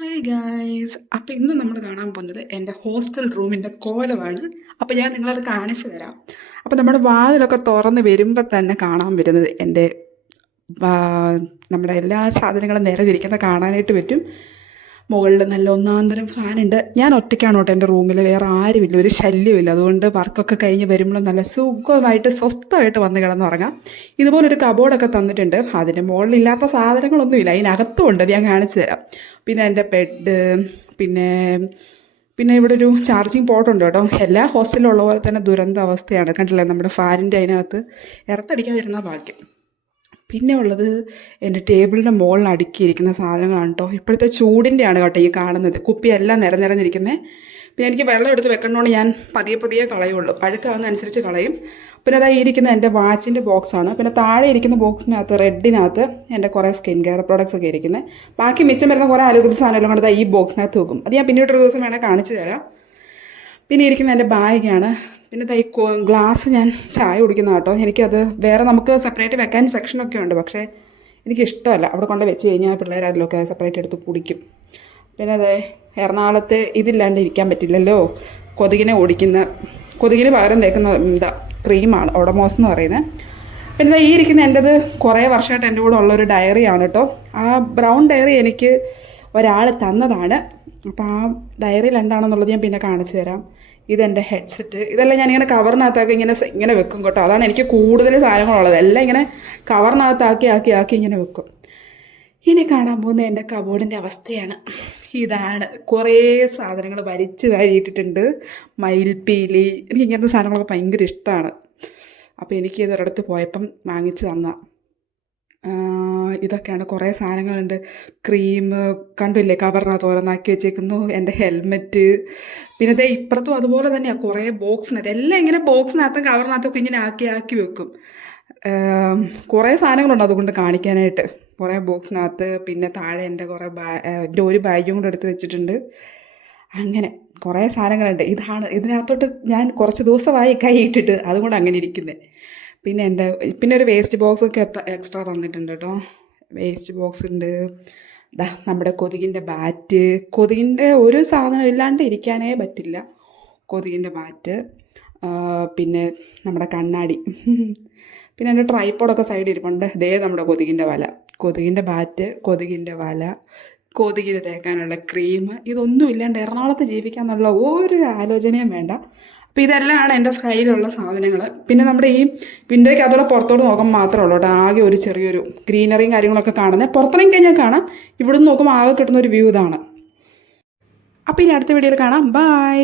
Hi guys അപ്പോൾ ഇന്ന് നമ്മൾ കാണാൻ പോകുന്നത് എന്റെ ഹോസ്റ്റൽ റൂമിന്റെ കോലമാണ്. അപ്പോൾ ഞാൻ നിങ്ങളത് കാണിച്ചു തരാം. അപ്പോൾ നമ്മുടെ വാതിലൊക്കെ തുറന്ന് വരുമ്പോൾ തന്നെ കാണാൻ വരുന്നത് എന്റെ നമ്മുടെ എല്ലാ സാധനങ്ങളും നിരതിരിക്കുന്നത് കാണാനായിട്ട് പറ്റും. മുകളിൽ നല്ല ഒന്നാന്തരം ഉണ്ട് ഞാൻ ഒറ്റയ്ക്കാണ് കേട്ടോ എന്റെ റൂമിൽ വേറെ ആരുമില്ല. ഒരു ശല്യമില്ല അതുകൊണ്ട് വർക്കൊക്കെ കഴിഞ്ഞ് വരുമ്പോൾ നല്ല സുഖമായിട്ട് സ്വസ്ഥമായിട്ട് വന്ന് കിടന്നുറങ്ങാം. ഇതുപോലൊരു കബോർഡൊക്കെ തന്നിട്ടുണ്ട്. അതിന്റെ മുകളിലില്ലാത്ത സാധനങ്ങളൊന്നുമില്ല. അതിനകത്തും ഉണ്ട് ഞാൻ കാണിച്ചു തരാം. പിന്നെ എന്റെ ബെഡ് പിന്നെ പിന്നെ ഇവിടെ ഒരു ചാർജിങ് പോട്ടുണ്ട് കേട്ടോ. എല്ലാ ഹോസ്റ്റലിലുള്ള പോലെ തന്നെ ദുരന്ത അവസ്ഥയാണ് കണ്ടില്ലേ? നമ്മുടെ ഫാനിന്റെ അതിനകത്ത് ഇറത്തടിക്കാതിരുന്ന ഭാഗ്യം. പിന്നെ ഉള്ളത് എന്റെ ടേബിളിന്റെ മുകളിൽ അടുക്കിയിരിക്കുന്ന സാധനങ്ങളാണ് കേട്ടോ ഇപ്പോഴത്തെ ചൂടിന്റെയാണ് കേട്ടോ ഈ കാണുന്നത്. കുപ്പിയെല്ലാം നിരനിരന്നിരിക്കുന്നത് പിന്നെ എനിക്ക് വെള്ളം എടുത്ത് വെക്കണോണ്ട് ഞാൻ പതിയെ പതിയെ കളയുള്ളൂ. അനുസരിച്ച് കളയും. പിന്നെ അതായി ഇരിക്കുന്ന എന്റെ വാച്ചിന്റെ ബോക്സാണ്. പിന്നെ താഴെ ഇരിക്കുന്ന ബോക്സിനകത്ത് റെഡിനകത്ത് എന്റെ കുറേ സ്കിൻ കെയർ പ്രോഡക്റ്റ്സ് ഒക്കെ ഇരിക്കുന്നത് ബാക്കി മിച്ചം വരുന്ന കുറേ ആരോഗ്യ സാധനമെല്ലാം കൊണ്ട് ഈ ബോക്സിനകത്ത് വെക്കും. അത് ഞാൻ പിന്നീട് ഒരു ദിവസം വേണേൽ കാണിച്ചു തരാം. പിന്നെ ഇരിക്കുന്ന എന്റെ ബാഗാണ്. പിന്നെ ഈ ഗ്ലാസ് ഞാൻ ചായ കുടിക്കുന്ന കേട്ടോ. എനിക്കത് വേറെ നമുക്ക് സെപ്പറേറ്റ് വെക്കാൻ സെക്ഷനൊക്കെ ഉണ്ട്. പക്ഷേ എനിക്കിഷ്ടമല്ല. അവിടെ കൊണ്ട് വെച്ച് കഴിഞ്ഞാൽ പിള്ളേർ അതിലൊക്കെ സെപ്പറേറ്റ് എടുത്ത് കുടിക്കും. പിന്നെ അതെ എറണാകുളത്ത് ഇതില്ലാണ്ട് ഇരിക്കാൻ പറ്റില്ലല്ലോ. കൊതുകിനെ ഓടിക്കുന്ന കൊതുകിന് പകരം തേക്കുന്ന എന്താ ക്രീമാണ് ഒടമോസ് എന്ന് പറയുന്നത്. പിന്നെ ഈ ഇരിക്കുന്ന എന്റെത് കുറേ വർഷമായിട്ട് എന്റെ കൂടെ ഉള്ളൊരു ഡയറിയാണ് കേട്ടോ. ആ ബ്രൗൺ ഡയറി എനിക്ക് ഒരാൾ തന്നതാണ്. അപ്പോൾ ആ ഡയറിയിൽ എന്താണെന്നുള്ളത് ഞാൻ പിന്നെ കാണിച്ചു തരാം. ഇതെന്റെ ഹെഡ്സെറ്റ്. ഇതെല്ലാം ഞാനിങ്ങനെ കവറിനകത്താക്കി ഇങ്ങനെ ഇങ്ങനെ വെക്കും കേട്ടോ. അതാണ് എനിക്ക് കൂടുതൽ സാധനങ്ങളുള്ളത്. എല്ലാം ഇങ്ങനെ കവറിനകത്താക്കി ആക്കി ആക്കി ഇങ്ങനെ വെക്കും. ഇനി കാണാൻ പോകുന്ന എന്റെ കബോർഡിന്റെ അവസ്ഥയാണ്. ഇതാണ്. കുറേ സാധനങ്ങൾ വരിച്ച് വാരിയിട്ടിട്ടുണ്ട്. മയിൽപ്പീലി എനിക്ക് ഇങ്ങനത്തെ സാധനങ്ങളൊക്കെ ഭയങ്കര ഇഷ്ടമാണ്. അപ്പോൾ എനിക്ക് ഇതൊരിടത്ത് പോയപ്പം വാങ്ങിച്ചു തന്ന. ഇതൊക്കെയാണ് കുറേ സാധനങ്ങളുണ്ട്. ക്രീം കണ്ടില്ലേ കവറിനകത്ത് ഓരോന്നാക്കി വെച്ചേക്കുന്നു എന്റെ ഹെൽമെറ്റ്. പിന്നെ ദേ ഇപ്പുറത്തും അതുപോലെ തന്നെയാണ് കുറേ ബോക്സിനകത്ത് എല്ലാം ഇങ്ങനെ ബോക്സിനകത്തും കവറിനകത്തൊക്കെ ഇങ്ങനെ ആക്കി ആക്കി വെക്കും. കുറേ സാധനങ്ങളുണ്ട് അതുകൊണ്ട് കാണിക്കാനായിട്ട്. കുറേ ബോക്സിനകത്ത് പിന്നെ താഴെ എന്റെ കുറേ ബാ എന്റെ ഒരു ബാഗും കൂടെ എടുത്ത് വെച്ചിട്ടുണ്ട്. അങ്ങനെ കുറേ സാധനങ്ങളുണ്ട്. ഇതാണ് ഇതിനകത്തോട്ട് ഞാൻ കുറച്ച് ദിവസമായി കൈ ഇട്ടിട്ട് അതുകൊണ്ട് അങ്ങനെ ഇരിക്കുന്നത് പിന്നെ എന്റെ പിന്നെ ഒരു വേസ്റ്റ് ബോക്സ് ഒക്കെ എക്സ്ട്രാ തന്നിട്ടുണ്ട് കേട്ടോ വേസ്റ്റ് ബോക്സ് ഉണ്ട്. ദാ നമ്മുടെ കൊതുകിന്റെ ബാറ്റ് കൊതുകിന്റെ ഒരു സാധനം ഇല്ലാണ്ട് ഇരിക്കാനേ പറ്റില്ല. കൊതുകിന്റെ ബാറ്റ് പിന്നെ നമ്മുടെ കണ്ണാടി. പിന്നെ എന്റെ ട്രൈപ്പോഡൊക്കെ സൈഡിൽ ഇരിപ്പുണ്ട്. ദേ നമ്മുടെ കൊതുകിന്റെ വല. കൊതുകിന്റെ ബാറ്റ് കൊതുകിന്റെ വല കൊതുകിന് തേക്കാനുള്ള ക്രീം ഇതൊന്നും ഇല്ലാണ്ട് എറണാകുളത്ത് ജീവിക്കാന്നുള്ള ഒരു ആലോചനയും വേണ്ട. അപ്പോൾ ഇതെല്ലാമാണ് എന്റെ കയ്യിലുള്ള സാധനങ്ങൾ പിന്നെ നമ്മുടെ ഈ വിൻഡോയ്ക്ക് അതോടെ പുറത്തോട്ട് നോക്കുമ്പോൾ മാത്രമേ ഉള്ളൂ കേട്ടോ. ആകെ ഒരു ചെറിയൊരു ഗ്രീനറിയും കാര്യങ്ങളൊക്കെ കാണുന്നത് പുറത്തിറങ്ങി കഴിഞ്ഞാൽ കാണാം. ഇവിടുന്ന് നോക്കുമ്പോൾ ആകെ കിട്ടുന്ന ഒരു വ്യൂ ഇതാണ്. അപ്പോൾ ഇനി അടുത്ത വീഡിയോയിൽ കാണാം. ബൈ